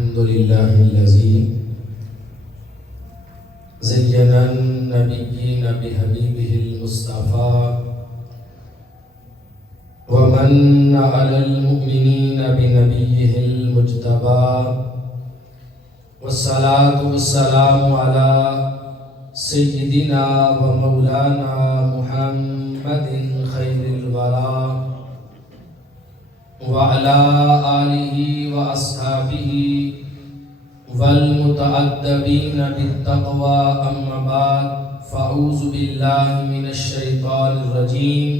الحمد لله الذي زين النبيين بحبيبه المصطفى ومن على المؤمنين بنبيه المجتبى والصلاة والسلام على سيدنا ومولانا محمد خير الورى وعلى آله وأصحابه والمتأدبين بالتقوى أما بعد فأعوذ بالله من الشيطان الرجيم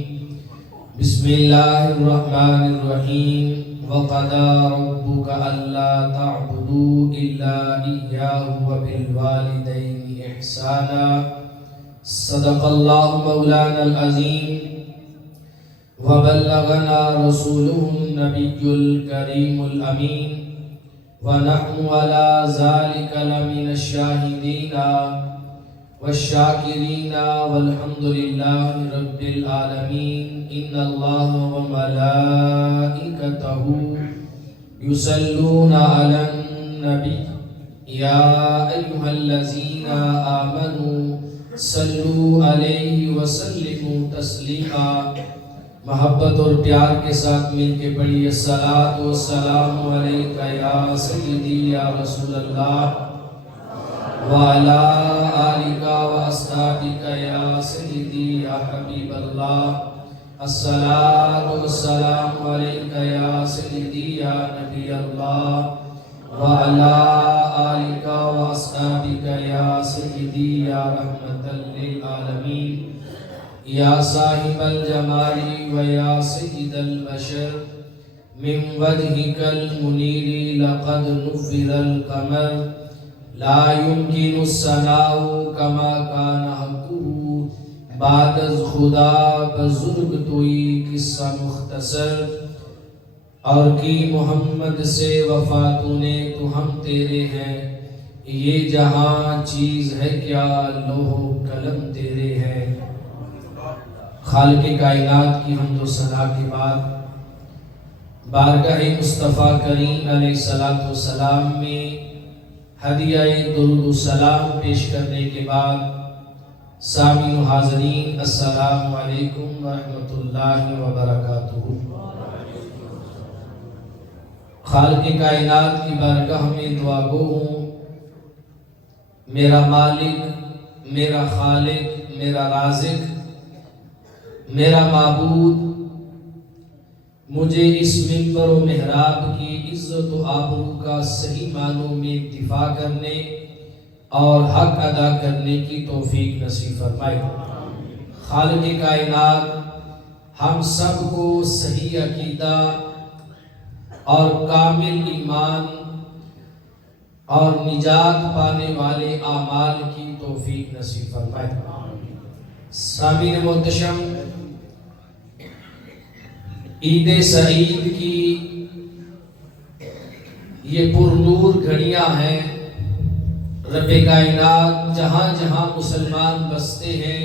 بسم الله الرحمن الرحيم وقضى ربك ألا تعبدوا إلا إياه وبالوالدين إحسانا صدق الله مولانا العظيم وبلغنا رسوله النبي الكريم الأمين ونحن على ذلك لمن الشاهدين والشاكرين والحمد لله رب العالمين إن الله وملائكته يصلون على النبي يا أيها الذين آمنوا صلوا عليه وسلموا تسلیما. محبت اور پیار کے ساتھ مل کے پڑھیے الصلاۃ والسلام علیک یا سیدی یا رسول اللہ وعلی آلک واصحابک یا سیدی یا حبیب اللہ. الصلاۃ والسلام علیک یا سیدی یا نبی اللہ وعلی آلک واصحابک یا سیدی یا رحمۃ للعالمین. یا صاحب الجمال و یا سید البشر من وجهك المنیر لقد نور القمر لا يمكن الثناء كما كان حقه بعد از خدا بزرگ توئی قصہ مختصر اور کی محمد سے وفا تو نے تو ہم تیرے ہیں یہ جہاں چیز ہے کیا لوح و قلم تیرے ہیں. خالق کائنات کی حمد و ثنا کے بعد بارگاہ مصطفیٰ کریم علیہ السلام میں ہدیہ درود و سلام پیش کرنے کے بعد سامعین و حاضرین السلام علیکم ورحمۃ اللہ وبرکاتہ. خالق کائنات کی بارگاہ میں دعا گو ہوں. میرا مالک، میرا خالق، میرا رازق، میرا معبود مجھے اس منبر و محراب کی عزت و آبرو کا صحیح معنوں میں دفاع کرنے اور حق ادا کرنے کی توفیق نصیب فرمائے. خالق کائنات ہم سب کو صحیح عقیدہ اور کامل ایمان اور نجات پانے والے اعمال کی توفیق نصیب فرمائے. سامعین محتشم، عید سعید کی یہ پرنور گھڑیاں ہیں. رب کائنات جہاں جہاں مسلمان بستے ہیں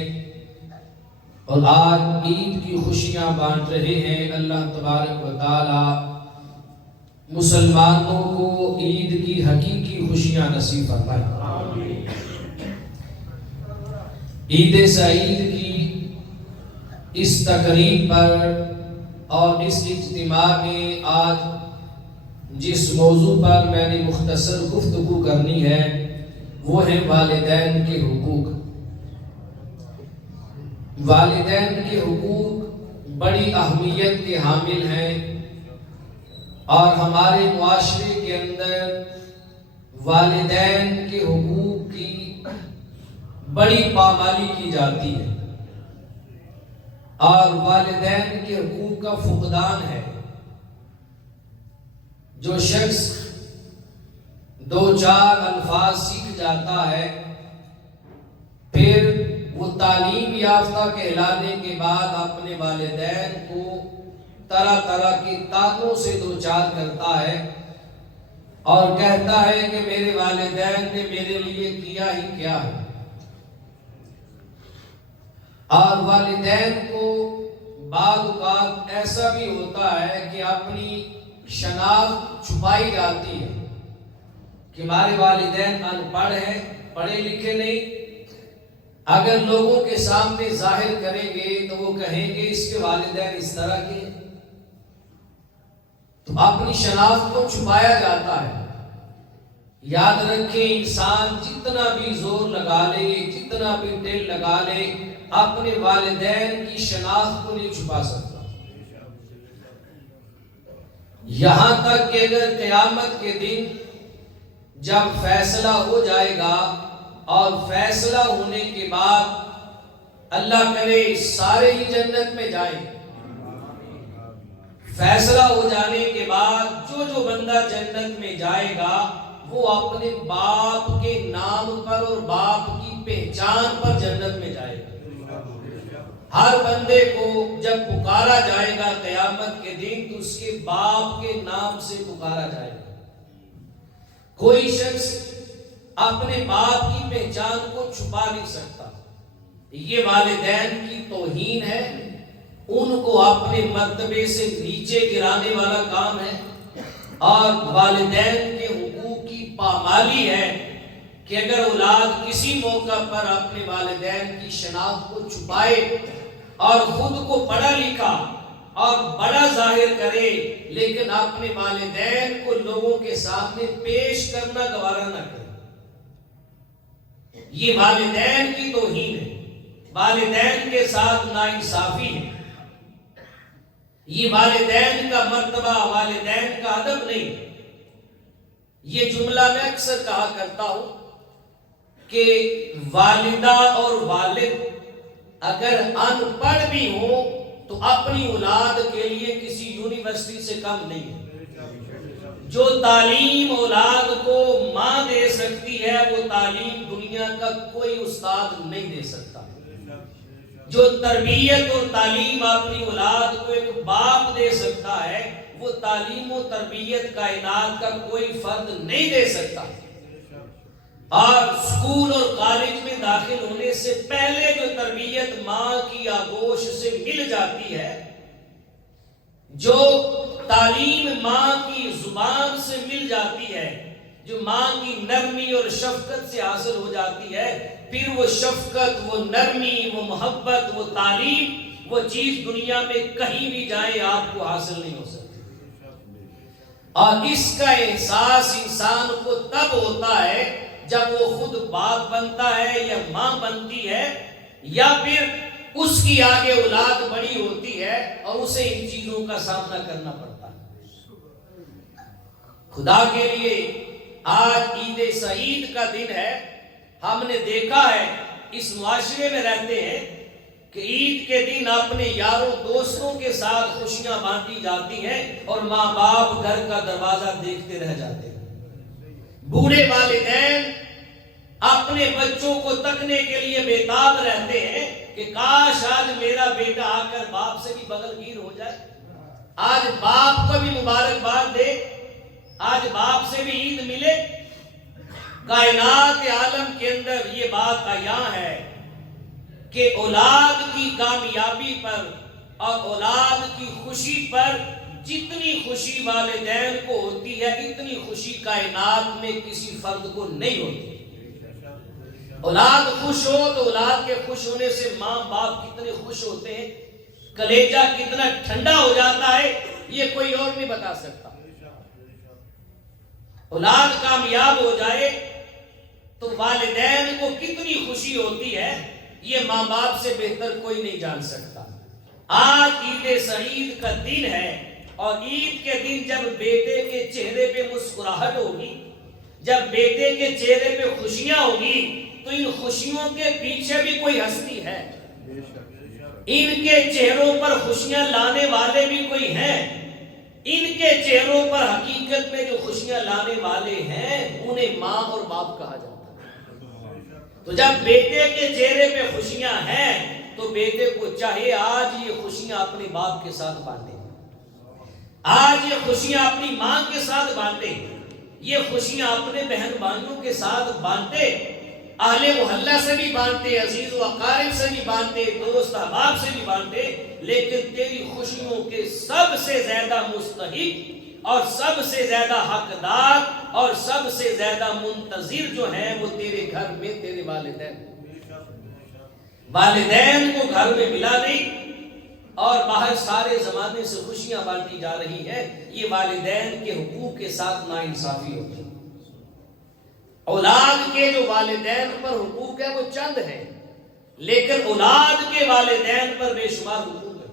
اور آج عید کی خوشیاں بانٹ رہے ہیں، اللہ تبارک و تعالی مسلمانوں کو عید کی حقیقی خوشیاں نصیب فرمائے. عید سعید کی اس تقریب پر اور اس اجتماع میں آج جس موضوع پر میں نے مختصر گفتگو کرنی ہے وہ ہے والدین کے حقوق. والدین کے حقوق بڑی اہمیت کے حامل ہیں اور ہمارے معاشرے کے اندر والدین کے حقوق کی بڑی پامالی کی جاتی ہے اور والدین کے حقوق کا فقدان ہے. جو شخص دو چار الفاظ سیکھ جاتا ہے پھر وہ تعلیم یافتہ کہلانے کے بعد اپنے والدین کو طرح طرح کی طاقتوں سے دوچار کرتا ہے اور کہتا ہے کہ میرے والدین نے میرے لیے کیا ہی کیا ہے. اور والدین کو بعض اوقات ایسا بھی ہوتا ہے کہ اپنی شناخت چھپائی جاتی ہے کہ ہمارے والدین ان پڑھ ہیں، پڑھے لکھے نہیں، اگر لوگوں کے سامنے ظاہر کریں گے تو وہ کہیں گے اس کے والدین اس طرح کے ہیں، تو اپنی شناخت کو چھپایا جاتا ہے۔ یاد رکھیں، انسان جتنا بھی زور لگا لے، جتنا بھی دل لگا لے، اپنے والدین کی شناخت کو نہیں چھپا سکتا۔ یہاں تک کہ اگر قیامت کے دن جب فیصلہ ہو جائے گا اور فیصلہ ہونے کے بعد اللہ کرے سارے ہی جنت میں جائیں، فیصلہ ہو جانے کے بعد جو بندہ جنت میں جائے گا وہ اپنے باپ کے نام پر اور باپ کی پہچان پر جنت میں جائے گا۔ ہر بندے کو جب پکارا جائے گا قیامت کے دن تو اس کے باپ کے نام سے پکارا جائے گا۔ کوئی شخص اپنے باپ کی پہچان کو چھپا نہیں سکتا۔ یہ والدین کی توہین ہے، ان کو اپنے مرتبے سے نیچے گرانے والا کام ہے، اور والدین کے حقوق کی پامالی ہے کہ اگر اولاد کسی موقع پر اپنے والدین کی شناخت کو چھپائے اور خود کو پڑھا لکھا اور بڑا ظاہر کرے لیکن اپنے والدین کو لوگوں کے سامنے پیش کرنا گوارا نہ کرے، یہ والدین کی توہین ہے، والدین کے ساتھ ناانصافی ہے، یہ والدین کا مرتبہ، والدین کا ادب نہیں۔ یہ جملہ میں اکثر کہا کرتا ہوں کہ والدہ اور والد اگر ان پڑھ بھی ہو تو اپنی اولاد کے لیے کسی یونیورسٹی سے کم نہیں ہے۔ جو تعلیم اولاد کو ماں دے سکتی ہے وہ تعلیم دنیا کا کوئی استاد نہیں دے سکتا۔ جو تربیت اور تعلیم اپنی اولاد کو ایک باپ دے سکتا ہے وہ تعلیم و تربیت کائنات کا کوئی فرد نہیں دے سکتا۔ اور اسکول اور کالج میں داخل ہونے سے پہلے جو تربیت ماں کی آغوش سے مل جاتی ہے، جو تعلیم ماں کی زبان سے مل جاتی ہے، جو ماں کی نرمی اور شفقت سے حاصل ہو جاتی ہے، پھر وہ شفقت، وہ نرمی، وہ محبت، وہ تعلیم، وہ چیز دنیا میں کہیں بھی جائے آپ کو حاصل نہیں ہو سکتی۔ اور اس کا احساس انسان کو تب ہوتا ہے جب وہ خود باپ بنتا ہے یا ماں بنتی ہے، یا پھر اس کی آگے اولاد بڑی ہوتی ہے اور اسے ان چیزوں کا سامنا کرنا پڑتا ہے۔ خدا کے لیے آج عید سعید کا دن ہے، ہم نے دیکھا ہے اس معاشرے میں رہتے ہیں کہ عید کے دن اپنے یاروں دوستوں کے ساتھ خوشیاں بانٹی جاتی ہیں اور ماں باپ گھر کا دروازہ دیکھتے رہ جاتے ہیں۔ بوڑھے والدین اپنے بچوں کو تکنے کے لیے بےتاب رہتے ہیں کہ کاش آج میرا بیٹا آ کر باپ سے بھی بغل گیر ہو جائے، آج باپ کو بھی مبارکباد دے، آج باپ سے بھی عید ملے۔ کائنات عالم کے اندر یہ بات عیاں ہے کہ اولاد کی کامیابی پر اور اولاد کی خوشی پر جتنی خوشی والدین کو ہوتی ہے اتنی خوشی کائنات میں کسی فرد کو نہیں ہوتی۔ اولاد خوش ہو تو اولاد کے خوش ہونے سے ماں باپ کتنے خوش ہوتے ہیں، کلیجہ کتنا ٹھنڈا ہو جاتا ہے، یہ کوئی اور نہیں بتا سکتا۔ اولاد کامیاب ہو جائے تو والدین کو کتنی خوشی ہوتی ہے یہ ماں باپ سے بہتر کوئی نہیں جان سکتا۔ آج عید سعید کا دن ہے اور عید کے دن جب بیٹے کے چہرے پہ مسکراہٹ ہوگی، جب بیٹے کے چہرے پہ خوشیاں ہوگی تو ان خوشیوں کے پیچھے بھی کوئی ہستی ہے، ان کے چہروں پر خوشیاں لانے والے بھی کوئی ہیں، ان کے چہروں پر حقیقت میں جو خوشیاں لانے والے ہیں انہیں ماں اور باپ کہا جاتا ہے۔ تو جب بیٹے کے چہرے پہ خوشیاں ہیں تو بیٹے کو چاہے آج یہ خوشیاں اپنے باپ کے ساتھ بانٹے، آج یہ خوشیاں اپنی ماں کے ساتھ بانٹے، یہ خوشیاں اپنے بہن بھائیوں کے ساتھ بانٹے، اہل محلہ سے بھی بانٹے، عزیز و اقارب سے بھی بانٹے، دوست احباب سے بھی بانٹے، لیکن تیری خوشیوں کے سب سے زیادہ مستحق اور سب سے زیادہ حقدار اور سب سے زیادہ منتظر جو ہیں وہ تیرے گھر میں تیرے والدین. والدین کو گھر میں ملا نہیں اور باہر سارے زمانے سے خوشیاں بانٹی جا رہی ہے. یہ والدین کے حقوق کے ساتھ ناانصافی ہوتی ہے. اولاد کے جو والدین پر حقوق ہے وہ چند ہیں، لیکن اولاد کے والدین پر بے شمار حقوق ہے.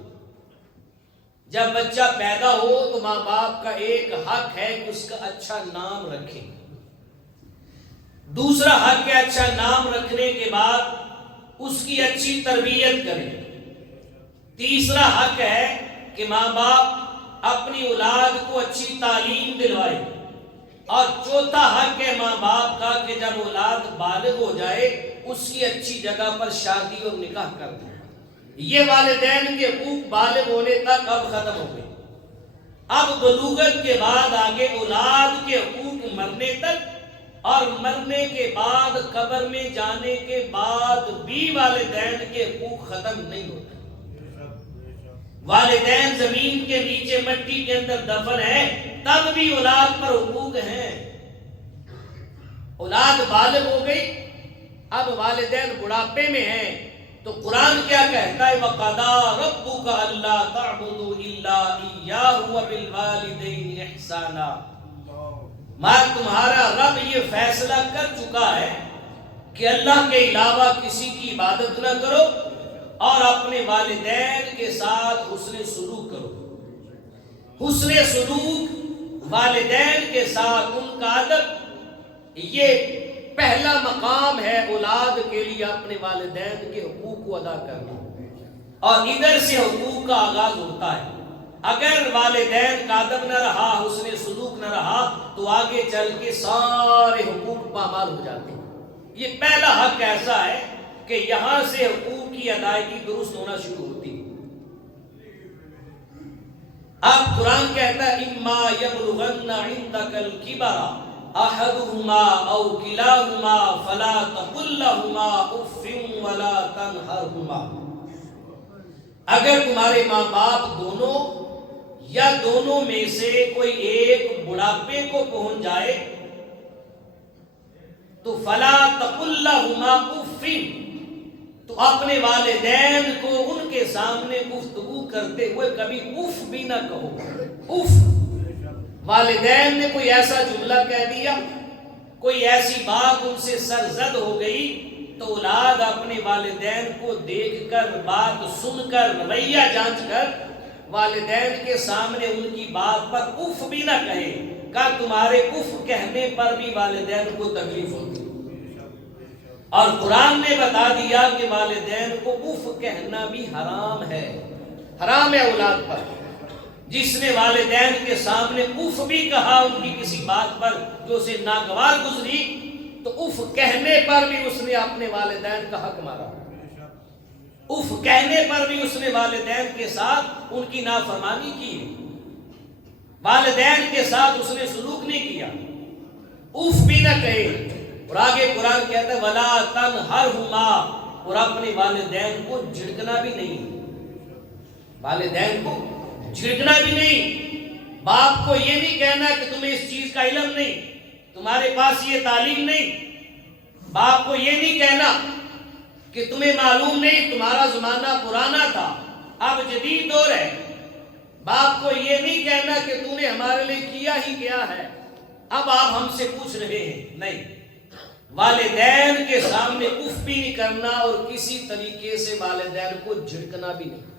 جب بچہ پیدا ہو تو ماں باپ کا ایک حق ہے کہ اس کا اچھا نام رکھیں. دوسرا حق ہے اچھا نام رکھنے کے بعد اس کی اچھی تربیت کریں. تیسرا حق ہے کہ ماں باپ اپنی اولاد کو اچھی تعلیم دلوائے. اور چوتھا حق ہے ماں باپ کا کہ جب اولاد بالغ ہو جائے اس کی اچھی جگہ پر شادی اور نکاح کر دیں. یہ والدین کے حقوق بالغ ہونے تک اب ختم ہو گئے. اب بلوغت کے بعد آگے اولاد کے حقوق مرنے تک، اور مرنے کے بعد قبر میں جانے کے بعد بھی والدین کے حقوق ختم نہیں ہوتے. والدین زمین کے نیچے مٹی کے اندر دفن ہے تب بھی اولاد پر حقوق ہیں. اولاد بالغ ہو گئی، اب والدین بڑھاپے میں ہیں تو قرآن کیا کہتا ہے؟ وَقَضَىٰ رَبُّكَ أَلَّا تَعْبُدُوا إِلَّا إِيَّاهُ وَبِالْوَالِدَيْنِ إِحْسَانًا. تمہارا رب یہ فیصلہ کر چکا ہے کہ اللہ کے علاوہ کسی کی عبادت نہ کرو اور اپنے والدین کے ساتھ حسن سلوک کرو. حسن سلوک والدین کے ساتھ ان کا ادب، یہ پہلا مقام ہے اولاد کے لیے اپنے والدین کے حقوق کو ادا کرنا. اور ادھر سے حقوق کا آغاز ہوتا ہے. اگر والدین کا ادب نہ رہا، حسن سلوک نہ رہا تو آگے چل کے سارے حقوق پامال ہو جاتے ہیں. یہ پہلا حق ایسا ہے کہ یہاں سے حقوق کی ادائیگی درست ہونا شروع ہوتی ہے. اب قرآن کہتا ہے اما یبلغن عندک الکبر احدهما او کلاهما فلا تقل لهما اف ولا تنهرهما. اگر تمہارے ماں باپ دونوں یا دونوں میں سے کوئی ایک بڑھاپے کو پہنچ جائے تو فلا تقل لهما اف، تو اپنے والدین کو ان کے سامنے گفتگو کرتے ہوئے کبھی اف بھی نہ کہو. اف، والدین نے کوئی ایسا جملہ کہہ دیا، کوئی ایسی بات ان سے سرزد ہو گئی تو اولاد اپنے والدین کو دیکھ کر، بات سن کر، رویہ جانچ کر والدین کے سامنے ان کی بات پر اف بھی نہ کہے. کہ تمہارے اف کہنے پر بھی والدین کو تکلیف ہوتی. اور قرآن نے بتا دیا کہ والدین کو اف کہنا بھی حرام ہے. حرام ہے اولاد پر. جس نے والدین کے سامنے اف بھی کہا ان کی کسی بات پر جو اسے ناگوار گزری تو اف کہنے پر بھی اس نے اپنے والدین کا حق مارا. اف کہنے پر بھی اس نے والدین کے ساتھ ان کی نافرمانی کی. والدین کے ساتھ اس نے سلوک نہیں کیا. اف بھی نہ کہے. اور آگے قرآن کہتا ہے وَلَا تَنْهَرْهُمَا، اور اپنے والدین کو جھڑکنا بھی نہیں. والدین کو جھڑکنا بھی نہیں. باپ کو یہ نہیں کہنا کہ تمہیں اس چیز کا علم نہیں، تمہارے پاس یہ تعلیم نہیں. باپ کو یہ نہیں کہنا کہ تمہیں معلوم نہیں، تمہارا زمانہ پرانا تھا اب جدید دور ہے. باپ کو یہ نہیں کہنا کہ تم نے ہمارے لیے کیا ہی کیا ہے، اب آپ ہم سے پوچھ رہے ہیں. نہیں، والدین کے سامنے اف بھی نہیں کرنا اور کسی طریقے سے والدین کو جھڑکنا بھی نہیں.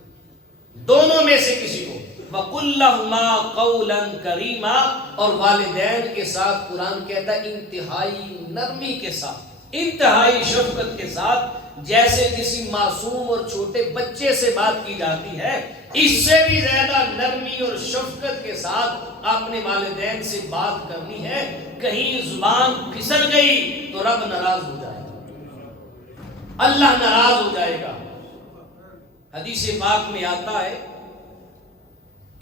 دونوں میں سے کسی کو. وَقُلْ لَهُمَا قَوْلًا كَرِيمًا، اور والدین کے ساتھ قرآن کہتا ہے انتہائی نرمی کے ساتھ، انتہائی شفقت کے ساتھ، جیسے کسی معصوم اور چھوٹے بچے سے بات کی جاتی ہے اس سے بھی زیادہ نرمی اور شفقت کے ساتھ اپنے والدین سے بات کرنی ہے. کہیں زبان پھسل گئی تو رب ناراض ہو جائے گا، اللہ ناراض ہو جائے گا. حدیث پاک میں آتا ہے،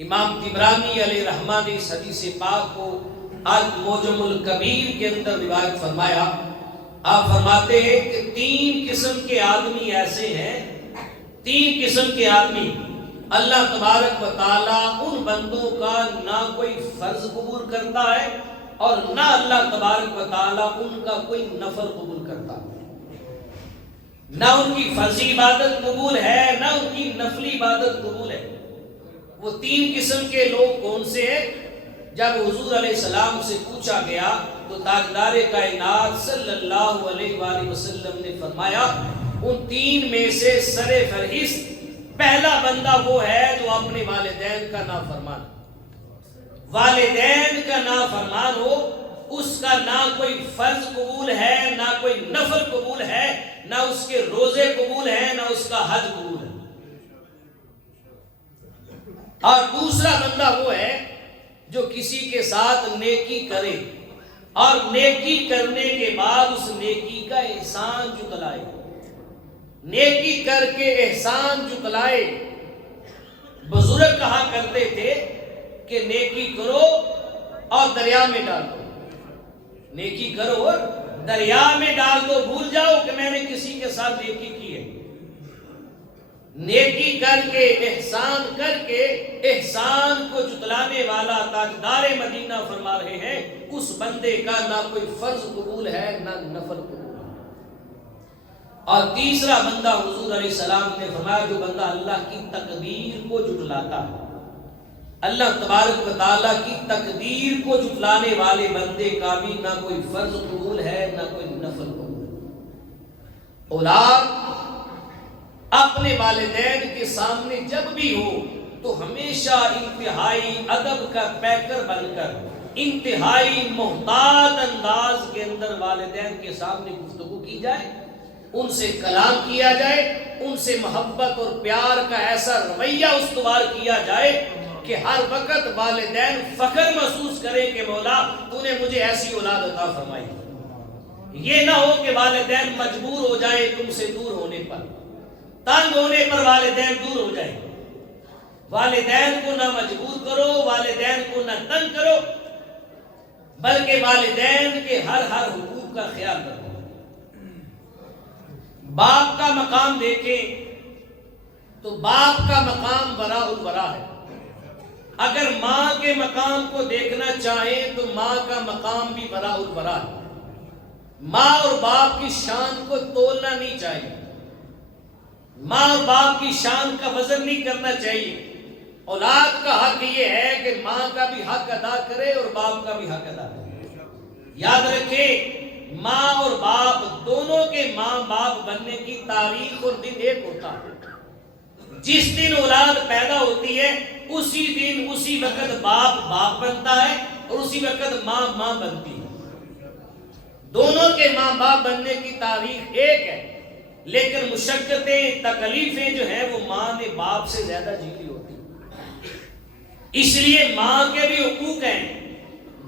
امام طبرانی علیہ رحمہ نے اس حدیث پاک کو المعجم الکبیر کے اندر روایت فرمایا. آپ فرماتے ہیں کہ 3 قسم کے آدمی ایسے ہیں، 3 قسم کے آدمی اللہ تبارک و تعالیٰ ان بندوں کا نہ کوئی فرض قبول کرتا ہے اور نہ اللہ تبارک و تعالیٰ ان کا کوئی نفل قبول کرتا ہے. نہ ان کی فرضی عبادت قبول ہے نہ ان کی نفلی عبادت قبول ہے. وہ تین قسم کے لوگ کون سے ہیں؟ جب حضور علیہ السلام سے پوچھا گیا تو تاجدار کائنات صلی اللہ علیہ وآلہ وسلم نے فرمایا ان تین میں سے سر فہرست پہلا بندہ وہ ہے جو اپنے والدین کا نافرمان. والدین کا نافرمان ہو، اس کا نہ کوئی فرض قبول ہے نہ کوئی نفل قبول ہے، نہ اس کے روزے قبول ہیں نہ اس کا حج قبول ہے. اور دوسرا بندہ وہ ہے جو کسی کے ساتھ نیکی کرے اور نیکی کرنے کے بعد اس نیکی کا احسان جتلائے. نیکی کر کے احسان جتلائے. بزرگ کہا کرتے تھے کہ نیکی کرو اور دریا میں ڈال دو. نیکی کرو اور دریا میں ڈال دو، بھول جاؤ کہ میں نے کسی کے ساتھ نیکی کی ہے. نیکی کر کے احسان کر کے احسان کو جتلانے والا تاجدار مدینہ فرما رہے ہیں اس بندے کا نہ کوئی فرض قبول ہے نہ نفل قبول ہے. اور تیسرا بندہ حضور علیہ السلام نے فرمایا جو بندہ اللہ کی تقدیر کو جتلاتا ہے. اللہ تبارک و تعالیٰ کی تقدیر کو جتلانے والے بندے کا بھی نہ کوئی فرض قبول ہے نہ کوئی نفل قبول ہے. اولاد اپنے والدین کے سامنے جب بھی ہو تو ہمیشہ انتہائی ادب کا پیکر بن کر انتہائی محتاط انداز کے اندر والدین کے سامنے گفتگو کی جائے، ان سے کلام کیا جائے، ان سے محبت اور پیار کا ایسا رویہ استوار کیا جائے کہ ہر وقت والدین فخر محسوس کریں کہ مولا تو نے مجھے ایسی اولاد عطا فرمائی. یہ نہ ہو کہ والدین مجبور ہو جائیں تم سے دور ہونے پر، تنگ ہونے پر والدین دور ہو جائیں. والدین کو نہ مجبور کرو، والدین کو نہ تنگ کرو، بلکہ والدین کے ہر حقوق کا خیال رکھو. باپ کا مقام دیکھیں تو باپ کا مقام براء البراء ہے. اگر ماں کے مقام کو دیکھنا چاہیں تو ماں کا مقام بھی براء البراء ہے. ماں اور باپ کی شان کو تولنا نہیں چاہیے، ماں اور باپ کی شان کا وزن نہیں کرنا چاہیے. اولاد کا حق یہ ہے کہ ماں کا بھی حق ادا کرے اور باپ کا بھی حق ادا کرے. یاد رکھیں ماں اور باپ دونوں کے ماں باپ بننے کی تاریخ اور دن ایک ہوتا ہے. جس دن اولاد پیدا ہوتی ہے اسی دن اسی وقت باپ بنتا ہے اور اسی وقت ماں بنتی ہے. دونوں کے ماں باپ بننے کی تاریخ ایک ہے، لیکن مشقتیں تکلیفیں جو ہیں وہ ماں نے باپ سے زیادہ جھیلی ہوتی. اس لیے ماں کے بھی حقوق ہیں،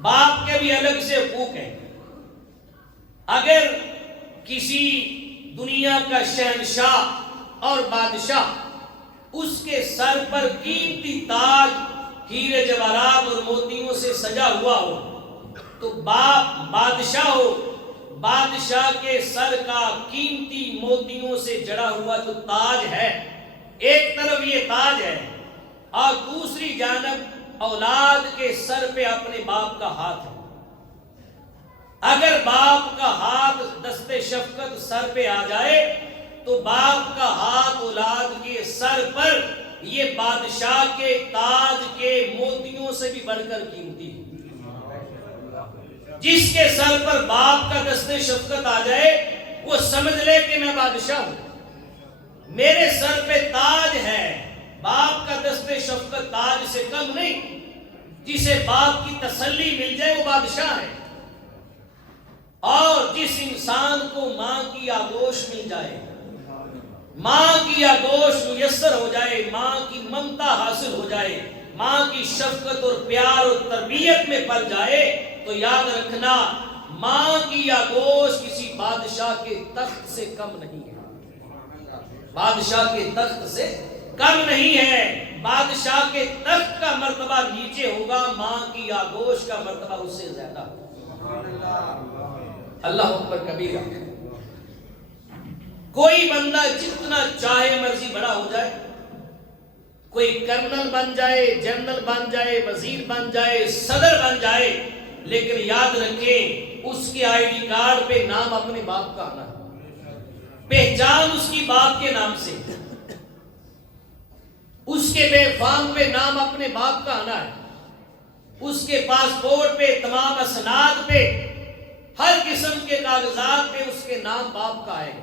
باپ کے بھی الگ سے حقوق ہیں. اگر کسی دنیا کا شہنشاہ اور بادشاہ اس کے سر پر قیمتی تاج ہیرے جواہرات اور موتیوں سے سجا ہوا ہو تو باپ بادشاہ ہو، بادشاہ کے سر کا قیمتی موتیوں سے جڑا ہوا جو تاج ہے، ایک طرف یہ تاج ہے اور دوسری جانب اولاد کے سر پہ اپنے باپ کا ہاتھ ہے. اگر باپ کا ہاتھ دست شفقت سر پہ آ جائے تو باپ کا ہاتھ اولاد کے سر پر یہ بادشاہ کے تاج کے موتیوں سے بھی بڑھ کر قیمتی ہے. جس کے سر پر باپ کا دست شفقت آ جائے وہ سمجھ لے کہ میں بادشاہ ہوں، میرے سر پہ تاج ہے. باپ کا دست شفقت تاج سے کم نہیں. جسے باپ کی تسلی مل جائے وہ بادشاہ ہے. اور جس انسان کو ماں کی آغوش مل جائے، ماں کی آغوش میسر ہو جائے، ماں کی ممتا حاصل ہو جائے، ماں کی شفقت اور پیار اور تربیت میں پل جائے تو یاد رکھنا ماں کی آغوش کسی بادشاہ کے تخت سے کم نہیں ہے. بادشاہ کے تخت سے کم نہیں ہے. بادشاہ کے تخت کا مرتبہ نیچے ہوگا، ماں کی آغوش کا مرتبہ اس سے زیادہ. اللہ اکبر کبیرہ. کوئی بندہ جتنا چاہے مرضی بڑا ہو جائے، کوئی کرنل بن جائے، جنرل بن جائے، وزیر بن جائے، صدر بن جائے، لیکن یاد رکھیں اس کے آئی ڈی کارڈ پہ نام اپنے باپ کا آنا ہے، پہچان اس کی باپ کے نام سے، اس کے بے فارم پہ نام اپنے باپ کا آنا ہے، اس کے پاسپورٹ پہ، تمام اسناد پہ، ہر قسم کے کاغذات پہ اس کے نام باپ کا آئے گا۔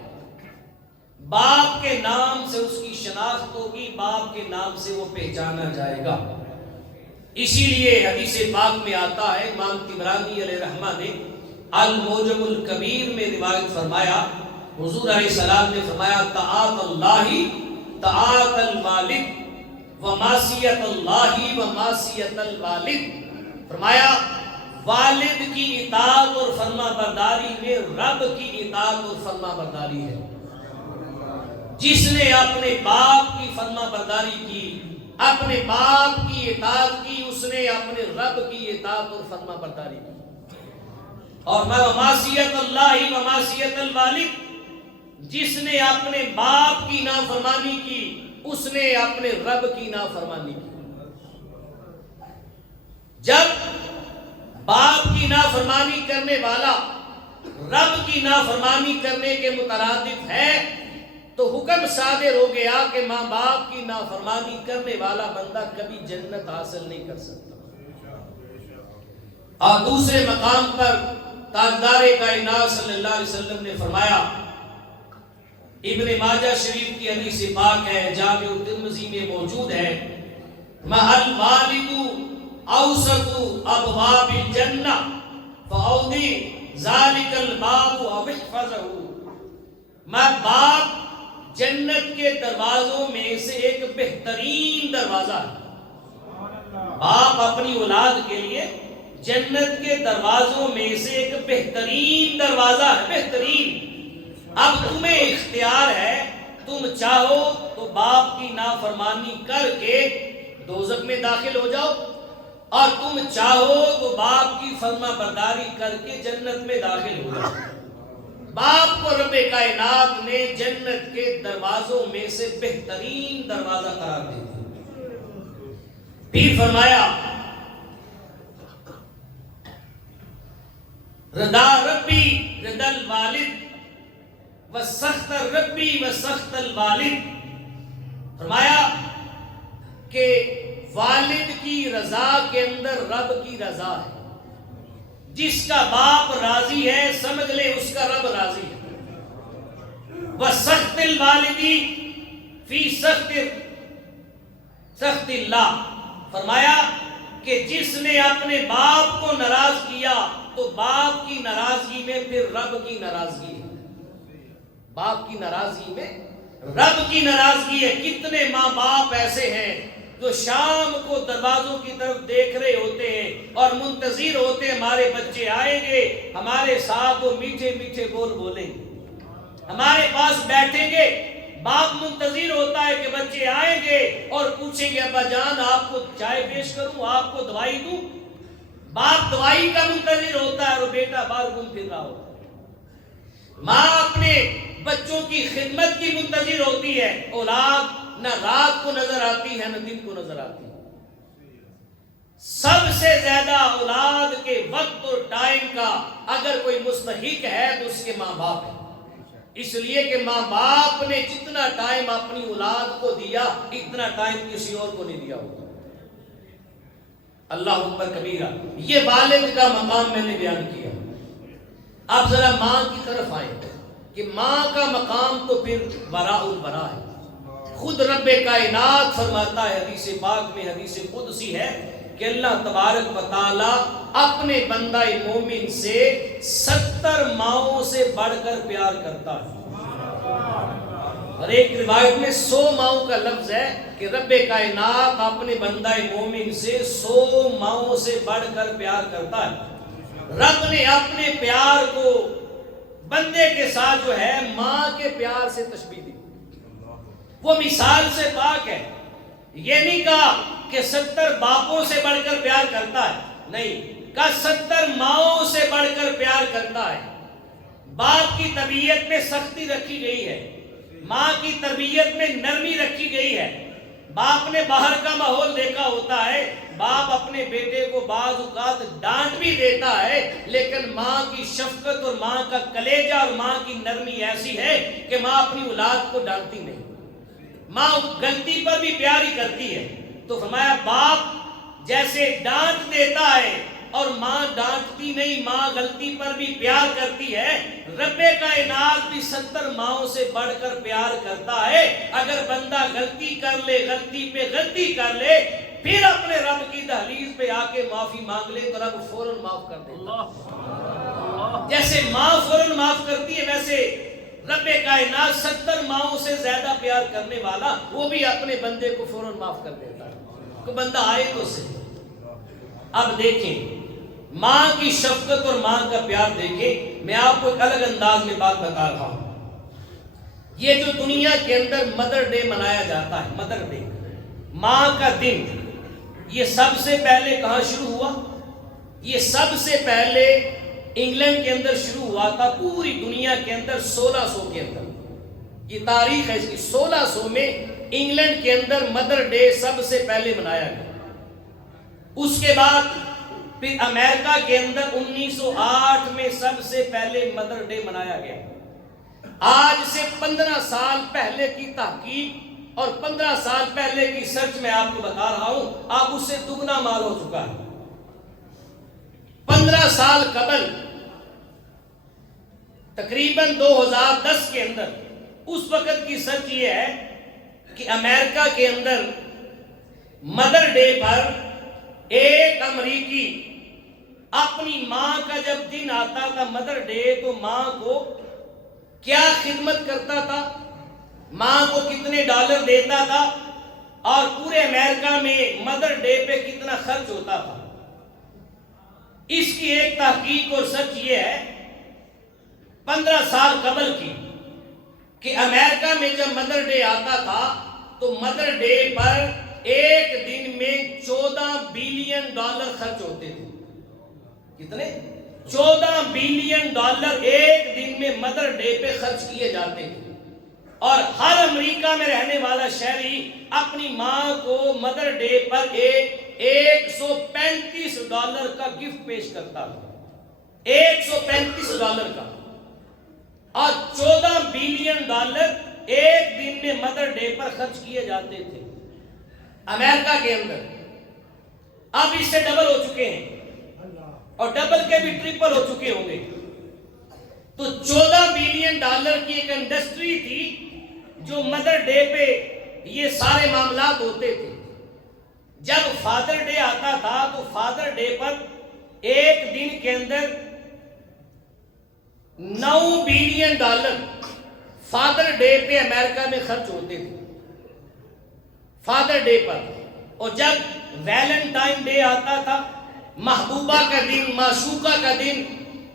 باپ کے نام سے اس کی شناخت ہوگی، باپ کے نام سے وہ پہچانا جائے گا۔ اسی لیے حدیث پاک میں آتا ہے، امام طبرانی علیہ رحمہ نے المعجم الکبیر میں روایت فرمایا، حضور علیہ السلام نے فرمایا طاعت اللہ طاعت الوالد ومعصیت اللہ ومعصیت الوالد، فرمایا والد کی اطاعت اور فرما برداری میں رب کی اطاعت اور فرما برداری ہے۔ جس نے اپنے باپ کی فرما برداری کی، اپنے باپ کی اطاعت کی، اس نے اپنے رب کی اطاعت اور فرما برداری کی۔ اور معصیت اللہ و معصیت الوالد، جس نے اپنے باپ کی نافرمانی کی، اس نے اپنے رب کی نافرمانی کی۔ جب باپ کی نافرمانی کرنے والا رب کی نافرمانی کرنے کے مترادف ہے تو حکم صادر ہو گیا کہ ماں باپ کی نافرمانی کرنے والا بندہ کبھی جنت حاصل نہیں کر سکتا۔ اور دوسرے مقام پر تاجدار کائنات صلی اللہ علیہ وسلم نے فرمایا، ابن ماجہ شریف کی حدیث پاک ہے، جامع ترمذی میں موجود ہے، مَا الْوَالِدُ اوسط ابواب الجنہ فاودی ذالک الباب او احفظہ، میں باپ جنت کے دروازوں میں سے ایک بہترین دروازہ ہے۔ باپ اپنی اولاد کے لیے جنت کے دروازوں میں سے ایک بہترین دروازہ ہے، بہترین۔ اب تمہیں اختیار ہے، تم چاہو تو باپ کی نافرمانی کر کے دوزخ میں داخل ہو جاؤ، اور تم چاہو تو باپ کی فرما برداری کر کے جنت میں داخل ہو جاؤ۔ باپ کو رب کائنات نے جنت کے دروازوں میں سے بہترین دروازہ قرار دے دیا۔ پھر فرمایا رضا ربی رضا الوالد وسخط ربی وسخط الوالد، فرمایا کہ والد کی رضا کے اندر رب کی رضا ہے۔ جس کا باپ راضی ہے سمجھ لے اس کا رب راضی ہے۔ وسخط الوالدی فی سخط اللہ، فرمایا کہ جس نے اپنے باپ کو ناراض کیا تو باپ کی ناراضگی میں پھر رب کی ناراضگی ہے۔ باپ کی ناراضگی میں رب کی ناراضگی ہے۔ کتنے ماں باپ ایسے ہیں جو شام کو دروازوں کی طرف دیکھ رہے ہوتے ہیں اور منتظر ہوتے ہیں ہمارے بچے آئیں گے، ہمارے ساتھ وہ میٹھے میٹھے بول بولیں گے، ہمارے پاس بیٹھیں گے۔ باپ منتظر ہوتا ہے کہ بچے آئیں گے اور پوچھیں گے ابا جان آپ کو چائے پیش کروں، آپ کو دوائی دوں۔ باپ دوائی کا منتظر ہوتا ہے اور بیٹا باہر گھوم پھر رہا ہوتا ہے۔ ماں اپنے بچوں کی خدمت کی منتظر ہوتی ہے۔ اولاد نہ رات کو نظر آتی ہے نہ دن کو نظر آتی ہے۔ سب سے زیادہ اولاد کے وقت اور ٹائم کا اگر کوئی مستحق ہے تو اس کے ماں باپ ہے، اس لیے کہ ماں باپ نے جتنا ٹائم اپنی اولاد کو دیا اتنا ٹائم کسی اور کو نہیں دیا ہوگا۔ اللہ اکبر کبیرہ۔ یہ والد کا مقام میں نے بیان کیا۔ اب ذرا ماں کی طرف آئیں کہ ماں کا مقام تو پھر براء البراء ہے۔ خود رب کائنات فرماتا ہے حدیث پاک میں، حدیث قدسی ہے کہ اللہ تبارک و تعالی اپنے بندہ مومن سے 70 ماؤں سے بڑھ کر پیار کرتا ہے، اور ایک روایت میں 100 ماؤں کا لفظ ہے کہ رب کائنات اپنے بندہ مومن سے 100 ماؤں سے بڑھ کر پیار کرتا ہے۔ رب نے اپنے پیار کو بندے کے ساتھ جو ہے ماں کے پیار سے تشبیہ دی، وہ مثال سے پاک ہے۔ یہ نہیں کہا کہ 70 باپوں سے بڑھ کر پیار کرتا ہے، نہیں کہا 70 ماؤں سے بڑھ کر پیار کرتا ہے۔ باپ کی طبیعت میں سختی رکھی گئی ہے، ماں کی تربیت میں نرمی رکھی گئی ہے، باپ نے باہر کا ماحول دیکھا ہوتا ہے، باپ اپنے بیٹے کو بعض اوقات ڈانٹ بھی دیتا ہے، لیکن ماں کی شفقت اور ماں کا کلیجہ اور ماں کی نرمی ایسی ہے کہ ماں اپنی اولاد کو ڈانٹتی نہیں، ماں غلطی پر بھی پیار ہی کرتی ہے۔ تو فرمایا باپ جیسے ڈانٹ دیتا ہے اور ماں ڈانٹتی نہیں، ماں غلطی پر بھی پیار کرتی ہے، رب کائنات بھی 70 ماؤں سے بڑھ کر پیار کرتا ہے۔ اگر بندہ غلطی کر لے، غلطی پہ غلطی کر لے، پھر اپنے رب کی دہلیز پہ آ کے معافی مانگ لے تو رب فوراً معاف کر دیتا۔ جیسے ماں فوراً معاف کرتی ہے، ویسے رب کائنات 70 ماؤں سے زیادہ پیار کرنے والا وہ بھی اپنے بندے کو فوراً معاف کر دیتا ہے کہ بندہ آئے تو صحیح۔ اب دیکھیں ماں کی شفقت اور ماں کا پیار دیکھیں، میں آپ کو ایک الگ انداز میں بات بتا رہا ہوں۔ یہ جو دنیا کے اندر مدر ڈے منایا جاتا ہے، مدر ڈے، ماں کا دن، یہ سب سے پہلے کہاں شروع ہوا؟ یہ سب سے پہلے انگلینڈ کے اندر شروع ہوا تھا، پوری دنیا کے اندر 1600 کے اندر، یہ تاریخ ہے اس کی، 1600 میں انگلینڈ کے اندر مدر ڈے سب سے پہلے منایا گیا۔ اس کے بعد پھر امریکہ کے اندر 1908 میں سب سے پہلے مدر ڈے منایا گیا۔ آج سے 15 سال پہلے کی تحقیق اور 15 سال پہلے کی سرچ میں آپ کو بتا رہا ہوں، آپ اس سے دگنا مال ہو چکا ہے۔ 15 سال قبل تقریباً 2010 کے اندر اس وقت کی سرچ یہ ہے کہ امریکہ کے اندر مدر ڈے پر ایک امریکی اپنی ماں کا جب دن آتا تھا مدر ڈے تو ماں کو کیا خدمت کرتا تھا، ماں کو کتنے ڈالر دیتا تھا اور پورے امریکہ میں مدر ڈے پہ کتنا خرچ ہوتا تھا۔ اس کی ایک تحقیق اور سچ یہ ہے 15 سال قبل کی کہ امریکہ میں جب مدر ڈے آتا تھا تو مدر ڈے پر ایک دن میں 14 بلین ڈالر خرچ ہوتے تھے۔ کتنے؟ 14 بلین ڈالر ایک دن میں مدر ڈے پہ خرچ کیے جاتے تھے، اور ہر امریکہ میں رہنے والا شہری اپنی ماں کو مدر ڈے پر 135 ڈالر کا گفٹ پیش کرتا تھا، 135 ڈالر کا، اور 14 بلین ڈالر ایک دن میں مدر ڈے پر خرچ کیے جاتے تھے امریکہ کے اندر۔ اب اس سے ڈبل ہو چکے ہیں اور ڈبل کے بھی ٹرپل ہو چکے ہوں گے۔ تو 14 بلین ڈالر کی ایک انڈسٹری تھی جو مدر ڈے پہ یہ سارے معاملات ہوتے تھے۔ جب فادر ڈے آتا تھا تو فادر ڈے پر ایک دن کے اندر 9 بلین ڈالر فادر ڈے پہ امریکہ میں خرچ ہوتے تھے فادر ڈے پر۔ اور جب ویلنٹائن ڈے آتا تھا، محبوبہ کا دن، معشوقہ کا دن،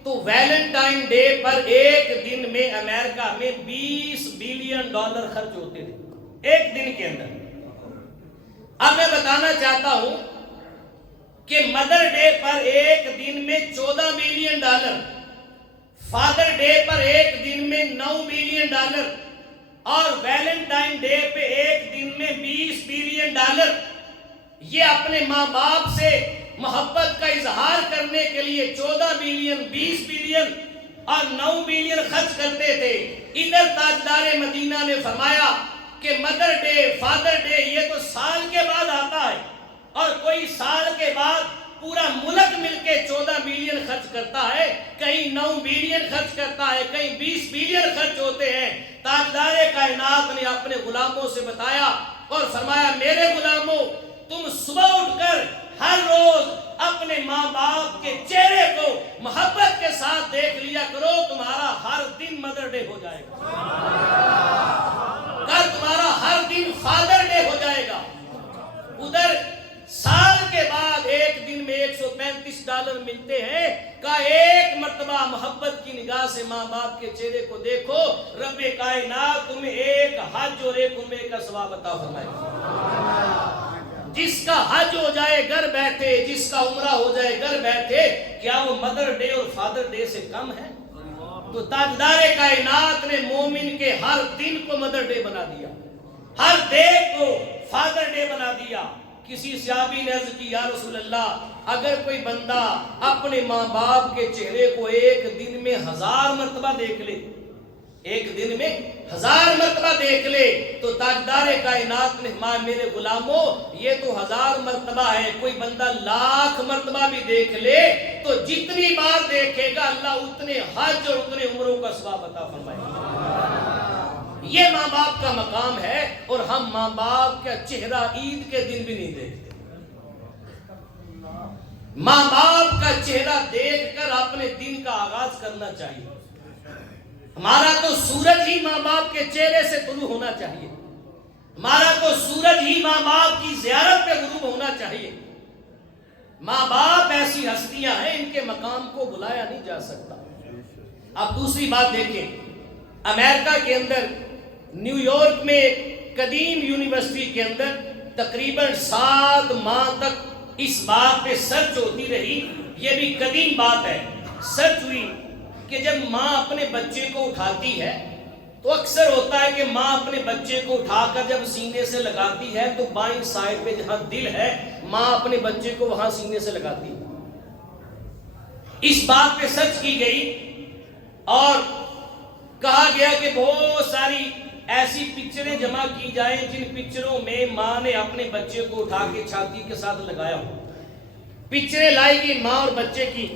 تو ویلنٹائن ڈے پر ایک دن میں امریکہ میں 20 بلین ڈالر خرچ ہوتے تھے ایک دن کے اندر۔ اب میں بتانا چاہتا ہوں کہ مدر ڈے پر ایک دن میں 14 بلین ڈالر، فادر ڈے پر ایک دن میں 9 بلین ڈالر، اور ویلنٹائن ڈے پہ ایک دن میں 20 بلین ڈالر، یہ اپنے ماں باپ سے محبت کا اظہار کرنے کے لیے 14 بلین، 20 بلین اور 9 بلین خرچ کرتے تھے۔ ادھر تاجدار مدینہ نے فرمایا کہ مدر ڈے، فادر ڈے یہ تو سال کے بعد آتا ہے، اور کوئی سال کے بعد پورا ملک مل کے 14 بلین خرچ کرتا ہے، کہیں 9 بلین خرچ کرتا ہے، کہیں 20 بلین خرچ ہوتے ہیں۔ تاجدار کائنات نے اپنے غلاموں سے بتایا اور فرمایا میرے غلاموں، تم صبح اٹھ کر ہر روز اپنے ماں باپ کے چہرے کو محبت کے ساتھ دیکھ لیا کرو، تمہارا ہر دن مدر ڈے ہو جائے گا، کل تمہارا ہر دن فادر ڈے ہو جائے گا۔ ادھر سال کے بعد ایک دن میں 135 ڈالر ملتے ہیں، کا ایک مرتبہ محبت کی نگاہ سے ماں باپ کے چہرے کو دیکھو، رب کائنات تمہیں ایک حج اور ایک عمرے کا ثواب عطا فرمائے۔ جس کا حج ہو جائے گھر بیٹھے، جس کا عمرہ ہو جائے گھر بیٹھے، کیا وہ مدر ڈے اور فادر ڈے سے کم ہے؟ تو تاجدار کائنات نے مومن کے ہر دن کو مدر ڈے بنا دیا، ہر ڈے کو فادر ڈے بنا دیا۔ کسی صحابی نے عرض کی، یا رسول اللہ، اگر کوئی بندہ اپنے ماں باپ کے چہرے کو ایک دن میں 1000 مرتبہ دیکھ لے، ایک دن میں 1000 مرتبہ دیکھ لے، تو تاجدار کائنات نے فرمایا میرے غلاموں یہ تو 1000 مرتبہ ہے، کوئی بندہ 1,00,000 مرتبہ بھی دیکھ لے تو جتنی بار دیکھے گا اللہ اتنے حج اور اتنے عمروں کا ثواب عطا فرمائے گا۔ یہ ماں باپ کا مقام ہے، اور ہم ماں باپ کا چہرہ عید کے دن بھی نہیں دیکھتے۔ ماں باپ کا چہرہ دیکھ کر اپنے دن کا آغاز کرنا چاہیے۔ ہمارا تو سورج ہی ماں باپ کے چہرے سے طلوع ہونا چاہیے، ہمارا تو سورج ہی ماں باپ کی زیارت پہ غروب ہونا چاہیے۔ ماں باپ ایسی ہستیاں ہیں، ان کے مقام کو بلایا نہیں جا سکتا۔ اب دوسری بات دیکھیں، امریکہ کے اندر نیو یارک میں ایک قدیم یونیورسٹی کے اندر تقریباً 7 ماہ تک اس بات پہ سرچ ہوتی رہی، یہ بھی قدیم بات ہے، سرچ ہوئی کہ جب ماں اپنے بچے کو اٹھاتی ہے تو اکثر ہوتا ہے کہ ماں اپنے بچے کو اٹھا کر جب سینے سے لگاتی ہے تو بائیں سائڈ پہ جہاں دل ہے ماں اپنے بچے کو وہاں سینے سے لگاتی ہے۔ اس بات پہ سرچ کی گئی اور کہا گیا کہ بہت ساری ایسی پکچریں جمع کی جائیں جن پکچروں میں ماں نے اپنے بچے کو اٹھا کے چھاتی کے ساتھ لگایا ہو۔ پکچریں لائی گئی ماں اور بچے کی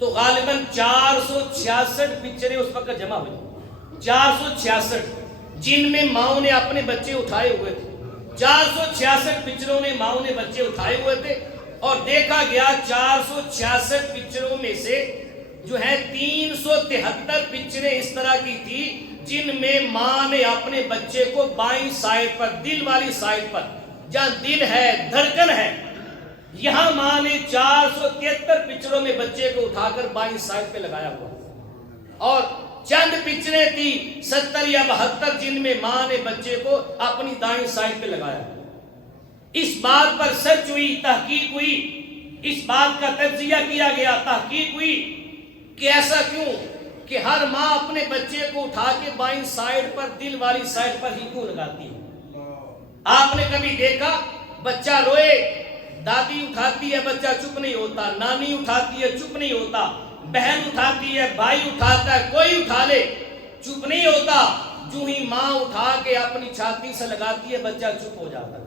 تو غالباً 466 پکچریں اس وقت جمع ہوئی، 466 جن میں ماں نے اپنے بچے اٹھائے ہوئے تھے۔ 466 پکچروں نے ماں نے بچے اٹھائے ہوئے تھے، اور دیکھا گیا 466 پکچروں میں سے جو ہے 373 پکچریں اس طرح کی تھی جن میں ماں نے اپنے بچے کو بائیں سائڈ پر، دل والی سائڈ پر جہاں دل ہے، دھڑکن ہے، یہاں ماں نے 473 پکچروں میں بچے کو اٹھا کر بائیں سائڈ پہ لگایا ہوا، اور چند پکچریں تھی 70 یا 72 جن میں ماں نے بچے کو اپنی دائیں سائڈ پہ لگایا۔ اس بات پر سرچ ہوئی، تحقیق ہوئی، اس بات کا تجزیہ کیا گیا، تحقیق ہوئی کہ ایسا کیوں کہ ہر ماں اپنے بچے کو اٹھا کے بائیں سائڈ پر، دل والی سائڈ پر ہی کیوں لگاتی ہے؟ آپ نے کبھی دیکھا بچہ روئے، دادی اٹھاتی ہے بچہ چپ نہیں ہوتا، نانی اٹھاتی ہے چپ نہیں ہوتا، بہن اٹھاتی ہے، بھائی اٹھاتا ہے، کوئی اٹھا لے چپ نہیں ہوتا، جو ہی ماں اٹھا کے اپنی چھاتی سے لگاتی ہے بچہ چپ ہو جاتا ہے۔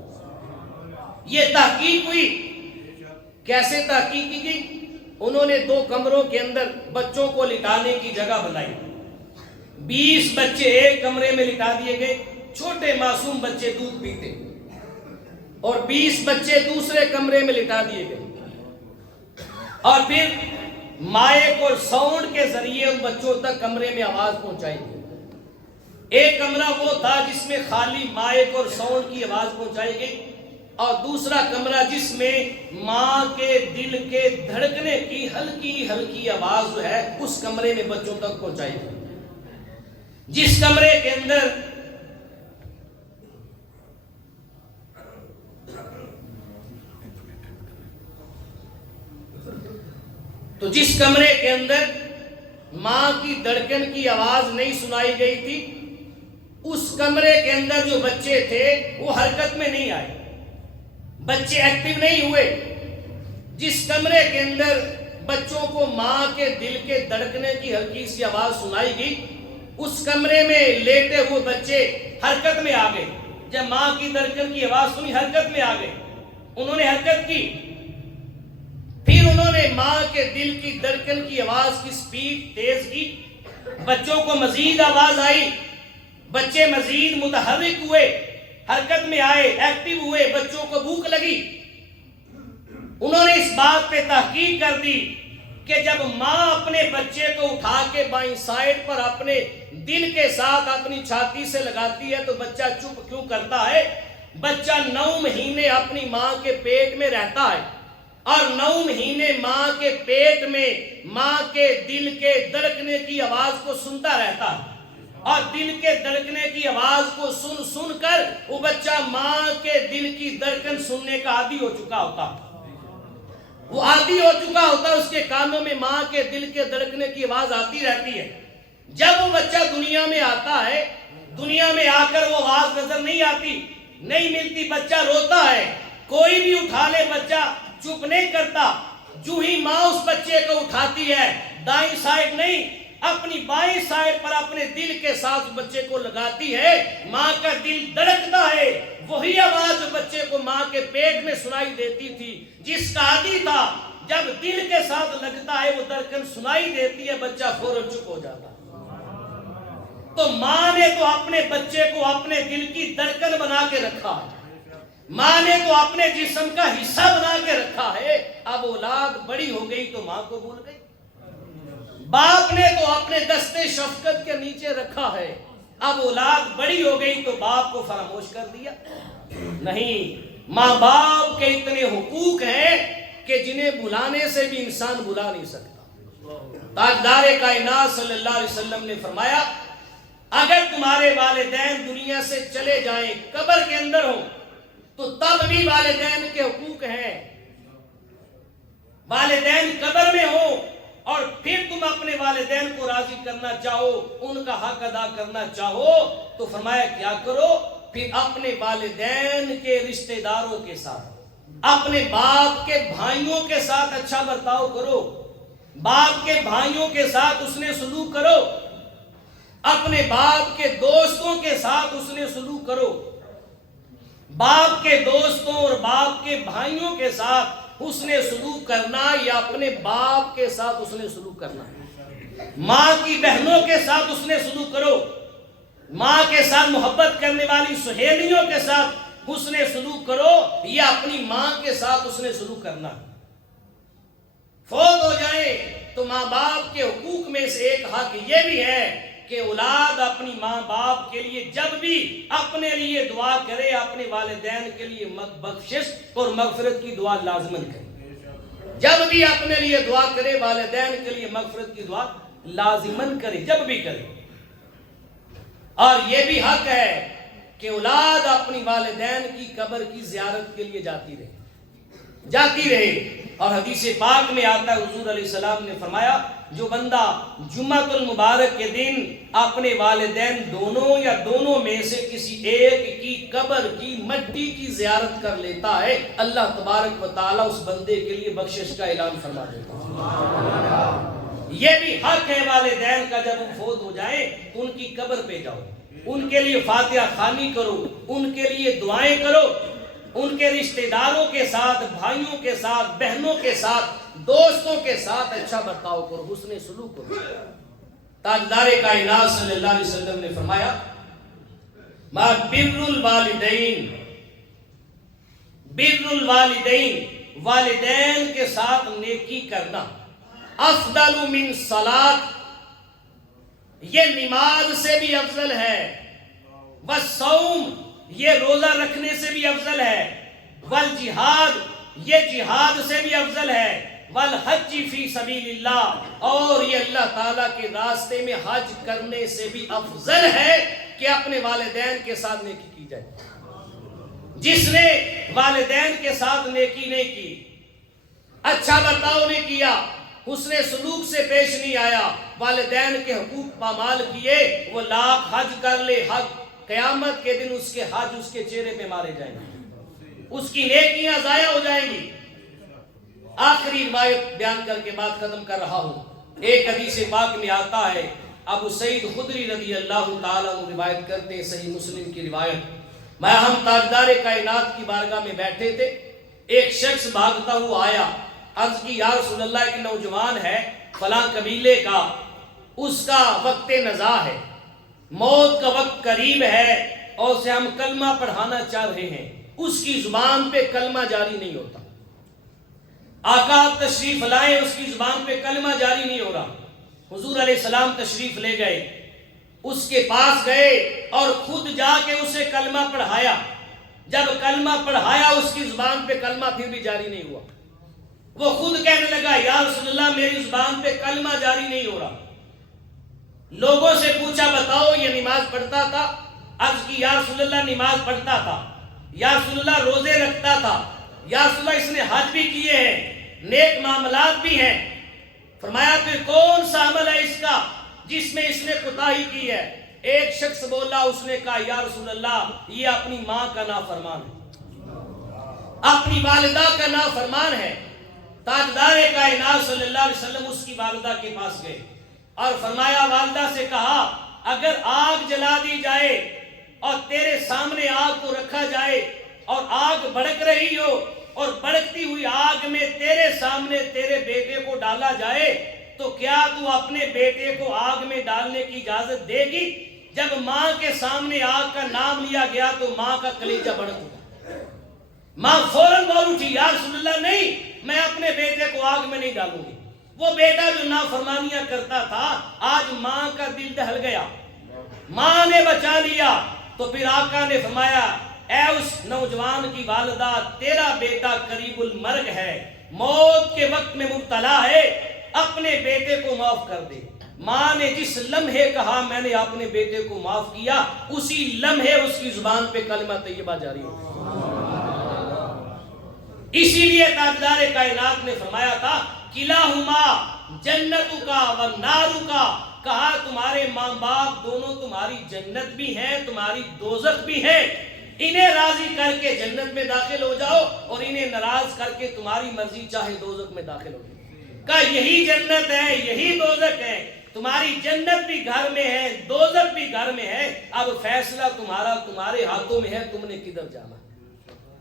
یہ تحقیق ہوئی۔ کیسے تحقیق کی گئی؟ انہوں نے 2 کمروں کے اندر بچوں کو لٹانے کی جگہ بنائی، 20 بچے ایک کمرے میں لٹا دیے گئے، چھوٹے معصوم بچے دودھ پیتے، اور 20 بچے دوسرے کمرے میں لٹا دیے گئے، اور پھر مائک اور ساؤنڈ کے ذریعے ان بچوں تک کمرے میں آواز پہنچائی گئی۔ ایک کمرہ وہ تھا جس میں خالی مائک اور ساؤنڈ کی آواز پہنچائی گئی، اور دوسرا کمرہ جس میں ماں کے دل کے دھڑکنے کی ہلکی ہلکی آواز جو ہے اس کمرے میں بچوں تک پہنچائی گئی۔ جس کمرے کے اندر ماں کی دھڑکن کی آواز نہیں سنائی گئی تھی، اس کمرے کے اندر جو بچے تھے وہ حرکت میں نہیں آئے، بچے ایکٹیو نہیں ہوئے۔ جس کمرے کے اندر بچوں کو ماں کے دل کے دھڑکنے کی ہلکی سی آواز سنائی گئی، اس کمرے میں لیٹے ہوئے بچے حرکت میں آ گئے۔ جب ماں کی دھڑکن کی آواز سنی حرکت میں آ گئے، انہوں نے حرکت کی، پھر انہوں نے ماں کے دل کی دھڑکن کی آواز کی سپیڈ تیز کی، بچوں کو مزید آواز آئی، بچے مزید متحرک ہوئے، حرکت میں آئے، ایکٹیو ہوئے، بچوں کو بھوک لگی۔ انہوں نے اس بات پہ تحقیق کر دی کہ جب ماں اپنے بچے کو اٹھا کے بائیں سائڈ پر اپنے دل کے ساتھ اپنی چھاتی سے لگاتی ہے تو بچہ چپ کیوں کرتا ہے؟ بچہ 9 مہینے اپنی ماں کے پیٹ میں رہتا ہے، اور 9 مہینے ماں کے پیٹ میں ماں کے دل کے دھڑکنے کی آواز کو سنتا رہتا ہے، اور دل کے دھڑکنے کی آواز کو سن سن کر وہ بچہ ماں کے دل کی دھڑکن سننے کا عادی ہو چکا ہوتا، وہ عادی ہو چکا ہوتا، اس کے کانوں میں ماں کے دل کے دھڑکنے کی آواز آتی رہتی ہے۔ جب وہ بچہ دنیا میں آتا ہے، دنیا میں آ کر وہ آواز نظر نہیں آتی، نہیں ملتی بچہ روتا ہے، کوئی بھی اٹھا لے بچہ چپ نہیں کرتا، جو ہی ماں اس بچے کو اٹھاتی ہے دائیں سائڈ نہیں اپنی بائیں سائڈ پر اپنے دل کے ساتھ بچے کو لگاتی ہے، ماں کا دل دھڑکتا ہے، وہی آواز بچے کو ماں کے پیٹ میں سنائی دیتی تھی، جس کا عادی تھا جب دل کے ساتھ لگتا ہے وہ دھڑکن سنائی دیتی ہے، بچہ فوراً چپ ہو جاتا ہے۔ تو ماں نے تو اپنے بچے کو اپنے دل کی دھڑکن بنا کے رکھا ہے، ماں نے تو اپنے جسم کا حصہ بنا کے رکھا ہے، اب اولاد بڑی ہو گئی تو ماں کو بھول گئی۔ باپ نے تو اپنے دستے شفقت کے نیچے رکھا ہے، اب اولاد بڑی ہو گئی تو باپ کو فراموش کر دیا۔ نہیں، ماں باپ کے اتنے حقوق ہیں کہ جنہیں بھلانے سے بھی انسان بھلا نہیں سکتا۔ تاجدار کائنات صلی اللہ علیہ وسلم نے فرمایا اگر تمہارے والدین دنیا سے چلے جائیں، قبر کے اندر ہو، تو تب بھی والدین کے حقوق ہیں۔ والدین قبر میں ہو اور پھر تم اپنے والدین کو راضی کرنا چاہو، ان کا حق ادا کرنا چاہو، تو فرمایا کیا کرو؟ پھر اپنے والدین کے رشتہ داروں کے ساتھ، اپنے باپ کے بھائیوں کے ساتھ اچھا برتاؤ کرو، باپ کے بھائیوں کے ساتھ اس نے سلوک کرو، اپنے باپ کے دوستوں کے ساتھ اس نے سلوک کرو۔ باپ کے دوستوں اور باپ کے بھائیوں کے ساتھ حسن سلوک کرنا یا اپنے باپ کے ساتھ حسن سلوک کرنا، ماں کی بہنوں کے ساتھ حسن سلوک کرو، ماں کے ساتھ محبت کرنے والی سہیلیوں کے ساتھ حسن سلوک کرو، یا اپنی ماں کے ساتھ حسن سلوک کرنا۔ فوت ہو جائے تو ماں باپ کے حقوق میں سے ایک حق یہ بھی ہے کہ اولاد اپنی ماں باپ کے لیے جب بھی اپنے لیے دعا کرے، اپنے والدین کے لیے بخشش اور مغفرت کی دعا لازمن کرے۔ جب بھی اپنے لیے دعا کرے، والدین کے لیے مغفرت کی دعا لازمن کرے، جب بھی کرے۔ اور یہ بھی حق ہے کہ اولاد اپنی والدین کی قبر کی زیارت کے لیے جاتی رہے۔ اور حدیث پاک میں آتا ہے حضور علیہ السلام نے فرمایا جو بندہ جمعۃ المبارک کے دن اپنے والدین دونوں یا دونوں میں سے کسی ایک کی قبر کی مٹی کی زیارت کر لیتا ہے، اللہ تبارک و تعالیٰ اس بندے کے لیے بخشش کا اعلان فرما دیتا ہے۔ یہ بھی حق ہے والدین کا، جب وہ فوت ہو جائیں تو ان کی قبر پہ جاؤ، ان کے لیے فاتحہ خوانی کرو، ان کے لیے دعائیں کرو، ان کے رشتہ داروں کے ساتھ، بھائیوں کے ساتھ، بہنوں کے ساتھ، دوستوں کے ساتھ اچھا برتاؤ کرو، حسن سلوک کرو۔ تاجدار کائنات صلی اللہ علیہ وسلم نے فرمایا ما بر الوالدین، والدین کے ساتھ نیکی کرنا، افضل من صلاۃ، یہ نماز سے بھی افضل ہے، والصوم، یہ روزہ رکھنے سے بھی افضل ہے، والجہاد، یہ جہاد سے بھی افضل ہے، والحج فی سبیل اللہ، اور یہ اللہ تعالیٰ کے راستے میں حج کرنے سے بھی افضل ہے کہ اپنے والدین کے ساتھ نیکی کی جائے۔ جس نے والدین کے ساتھ نیکی نہیں کی، اچھا برتاؤ نہیں کیا، حسن سلوک سے پیش نہیں آیا، والدین کے حقوق پامال کیے، وہ لاکھ حج کر لے، قیامت کے دن اس کے حج اس کے چہرے پہ مارے جائیں گے، اس کی نیکیاں ضائع ہو جائیں گی۔ آخری روایت بیان کر کے بات ختم کر رہا ہوں۔ ایک حدیث پاک میں آتا ہے، ابو سعید خدری رضی اللہ تعالیٰ عنہ روایت کرتے ہیں، صحیح مسلم کی روایت، ہم تاجدار کائنات کی بارگاہ میں بیٹھے تھے، ایک شخص بھاگتا ہوا آیا، عرض کی یا رسول اللہ، ایک نوجوان ہے فلاں قبیلے کا، اس کا وقت نزاع ہے، موت کا وقت قریب ہے، اور اسے ہم کلمہ پڑھانا چاہ رہے ہیں، اس کی زبان پہ کلمہ جاری نہیں ہوتا۔ آقا آپ تشریف لائیں، اس کی زبان پہ کلمہ جاری نہیں ہو رہا۔ حضور علیہ السلام تشریف لے گئے، اس کے پاس گئے اور خود جا کے اسے کلمہ پڑھایا۔ جب کلمہ پڑھایا، اس کی زبان پہ کلمہ پھر بھی جاری نہیں ہوا۔ وہ خود کہنے لگا یا رسول اللہ، میری زبان پہ کلمہ جاری نہیں ہو رہا۔ لوگوں سے پوچھا بتاؤ یہ نماز پڑھتا تھا؟ عرض کی یا رسول اللہ نماز پڑھتا تھا، یا رسول اللہ روزے رکھتا تھا، یا رسول اللہ اس نے حج بھی کیے ہیں، نیک معاملات بھی ہیں۔ فرمایا پھر کون سا عمل ہے اس کا جس میں اس نے کوتاہی کی ہے؟ ایک شخص بولا، اس نے کہا یا رسول اللہ یہ اپنی ماں کا نافرمان ہے، اپنی والدہ کا نافرمان ہے۔ تاجدار کائنات صلی اللہ علیہ وسلم اس کی والدہ کے پاس گئے اور فرمایا، والدہ سے کہا اگر آگ جلا دی جائے اور تیرے سامنے آگ کو رکھا جائے اور آگ بھڑک رہی ہو اور بھڑکتی ہوئی آگ میں تیرے سامنے تیرے بیٹے کو ڈالا جائے تو کیا تو اپنے بیٹے کو آگ میں ڈالنے کی اجازت دے گی؟ جب ماں کے سامنے آگ کا نام لیا گیا تو ماں کا کلیجہ بھڑک اٹھا۔ ماں فوراً بول اٹھی، یا رسول اللہ نہیں، میں اپنے بیٹے کو آگ میں نہیں ڈالوں گی۔ وہ بیٹا جو نافرمانیاں کرتا تھا آج ماں کا دل دہل گیا، ماں نے بچا لیا۔ تو پھر آقا نے فرمایا، اے اس نوجوان کی والدہ، تیرا بیٹا قریب المرگ ہے، موت کے وقت میں مبتلا ہے، اپنے بیٹے کو معاف کر دے۔ ماں نے جس لمحے کہا میں نے اپنے بیٹے کو معاف کیا، اسی لمحے اس کی زبان پہ کلمہ طیبہ جاری ہو۔ اسی لیے تاجدار کائنات نے فرمایا تھا، کلاہما جنتکا والنارکا، کہا تمہارے ماں باپ دونوں تمہاری جنت بھی ہیں، تمہاری دوزخ بھی ہیں، انہیں راضی کر کے جنت میں داخل ہو جاؤ اور انہیں ناراض کر کے تمہاری مرضی چاہے دوزخ میں داخل ہو جاؤ۔ کہا یہی جنت ہے، یہی دوزخ ہے، تمہاری جنت بھی گھر میں ہے، دوزخ بھی گھر میں ہے، اب فیصلہ تمہارا، تمہارے ہاتھوں میں ہے، تم نے کدھر جانا۔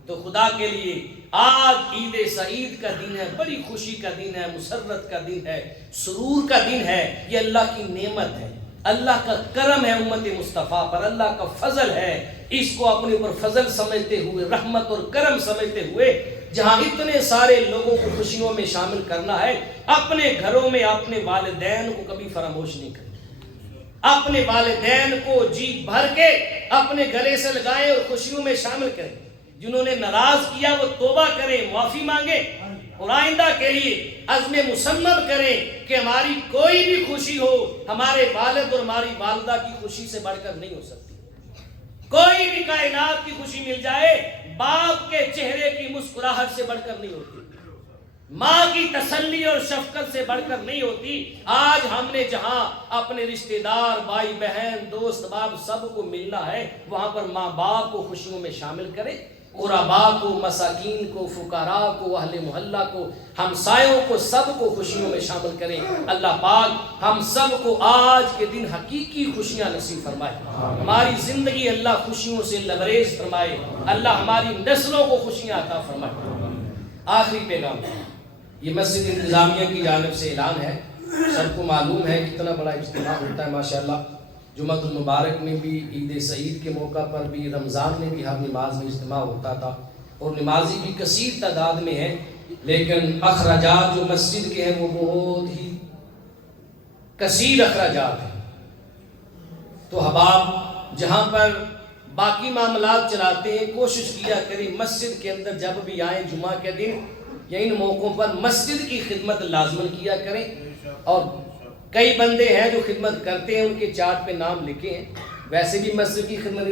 تو خدا کے لیے آج عید سعید کا دن ہے، بڑی خوشی کا دن ہے، مسرت کا دن ہے، سرور کا دن ہے۔ یہ اللہ کی نعمت ہے، اللہ کا کرم ہے امت مصطفیٰ پر، اللہ کا فضل ہے۔ اس کو اپنے اوپر فضل سمجھتے ہوئے، رحمت اور کرم سمجھتے ہوئے، جہاں اتنے سارے لوگوں کو خوشیوں میں شامل کرنا ہے، اپنے گھروں میں اپنے والدین کو کبھی فراموش نہیں کرنا۔ اپنے والدین کو جی بھر کے اپنے گلے سے لگائیں اور خوشیوں میں شامل کریں۔ جنہوں نے ناراض کیا وہ توبہ کریں، معافی مانگیں اور آئندہ کے لیے عزم مصمم کریں کہ ہماری کوئی بھی خوشی ہو ہمارے والد اور ہماری والدہ کی خوشی سے بڑھ کر نہیں ہو سکتی۔ کوئی بھی کائنات کی خوشی مل جائے باپ کے چہرے کی مسکراہٹ سے بڑھ کر نہیں ہوتی، ماں کی تسلی اور شفقت سے بڑھ کر نہیں ہوتی۔ آج ہم نے جہاں اپنے رشتہ دار، بھائی بہن، دوست باپ سب کو ملنا ہے، وہاں پر ماں باپ کو خوشیوں میں شامل کریں، غرباء کو، مساکین کو، فقراء کو، اہل محلہ کو، ہمسایوں کو، سب کو خوشیوں میں شامل کریں۔ اللہ پاک ہم سب کو آج کے دن حقیقی خوشیاں نصیب فرمائے، ہماری زندگی اللہ خوشیوں سے لبریز فرمائے، اللہ ہماری نسلوں کو خوشیاں عطا فرمائے۔ آخری پیغام، یہ مسجد انتظامیہ کی جانب سے اعلان ہے، سب کو معلوم ہے کتنا بڑا اجتماع ہوتا ہے ماشاءاللہ۔ جمعۃ المبارک میں بھی، عید سعید کے موقع پر بھی، رمضان میں بھی ہر نماز میں اجتماع ہوتا تھا اور نمازی بھی کثیر تعداد میں ہیں، لیکن اخراجات جو مسجد کے ہیں وہ بہت ہی کثیر اخراجات ہیں۔ تو احباب جہاں پر باقی معاملات چلاتے ہیں، کوشش کیا کریں مسجد کے اندر جب بھی آئیں جمعہ کے دن یا ان موقعوں پر مسجد کی خدمت لازمن کیا کریں۔ اور کئی بندے ہیں جو خدمت کرتے ہیں، ان کے چارٹ پہ نام لکھے ہیں، ویسے بھی مسجد کی خدمت